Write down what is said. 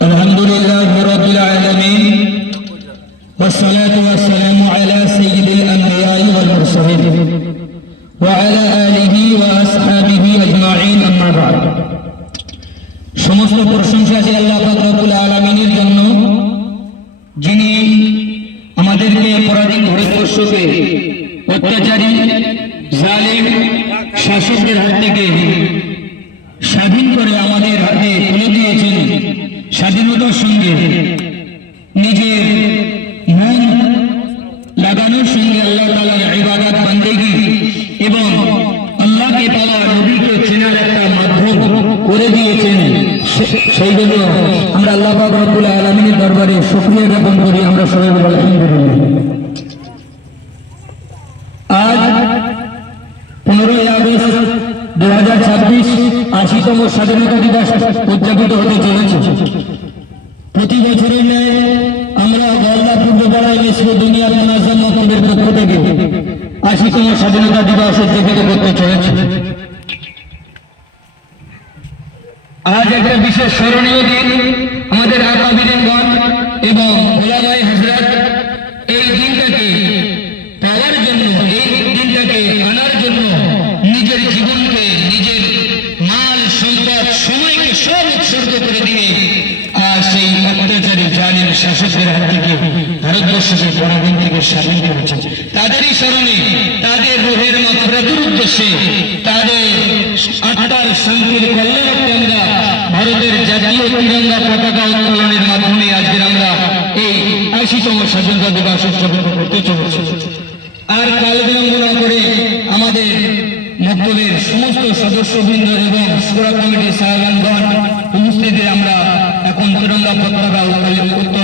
अल्हम्दुलिल्लाह रब्बिल आलमीन वस्सलातु वस्सलामु अला सय्यिदिल अंबिया'i वल मुरसलीन व अला आलिहि व असहाबिहि अजमाइन अम्मा बाद। समस्त प्रशंसा আছে আল্লাহ পাক রব্বুল আলামিনের জন্য, যিনি আমাদেরকে পরাধীন ভারতবর্ষকে অত্যাচারী জালিম শাসকদের হাত থেকে স্বাধীন করে আমাদের হাতে তুলে দিয়েছেন। স্বাধীনতার সঙ্গে নিজের মন লাগানোর সঙ্গে আল্লাহ তাআলার ইবাদত বান্দেগি এবং আল্লাহকে পাওয়া, নবীকে চেনার একটা মাধ্যম করে দিয়েছেন। সেই জন্য আমরা আল্লাহ পাক রব্বুল আলামিনের দরবারে শুকরিয়া জ্ঞাপন করি। আমরা সবাই বলি আলহামদুলিল্লাহ। আজ 15ই আগস্ট 2026 80তম স্বাধীনতা দিবস উদযাপিত হতে চলেছে। প্রতি বছরের ন্যায় আমরা গলদা পূর্বপাড়ায় মিশরে দুনিয়ার মুনাজ্জাম মক্তবের পক্ষ থেকে 80তম স্বাধীনতা দিবস উদযাপিত করতে চলেছে। আজ একটা বিশেষ স্মরণীয় দিন। আমাদের আকাবিরিনগণ এবং ওলামায়ে হযরত এই দিনটাকে পাওয়ার জন্য, এই দিনটাকে আনার জন্য নিজের জীবনকে, নিজের মাল সম্পদ, সময়কে সব উৎসর্গ করে দিয়ে সেই অত্যাচারী জালিম শাসকদের হাত থেকে ভারতবর্ষকে পরাধীন থেকে স্বাধীন করেছে। তাদেরই স্মরণে, তাদের রুহের মাগফিরাতের উদ্দেশ্যে, তাদের আত্মার শান্তির কল্যাণার্থে আমরা ভারতের জাতীয় তিরঙ্গা পতাকা উত্তোলনের মাধ্যমে আজকের আমরা এই 80তম স্বাধীনতা দিবস উদযাপন করতে চলেছি। আর কাল বিলম্ব না করে আমাদের মক্তবের সমস্ত সদস্যবৃন্দ এবং শুরা কমিটির সাহেবানগণ উপস্থিতিতে আমরা এখন তিরঙ্গা পতাকা উত্তোলন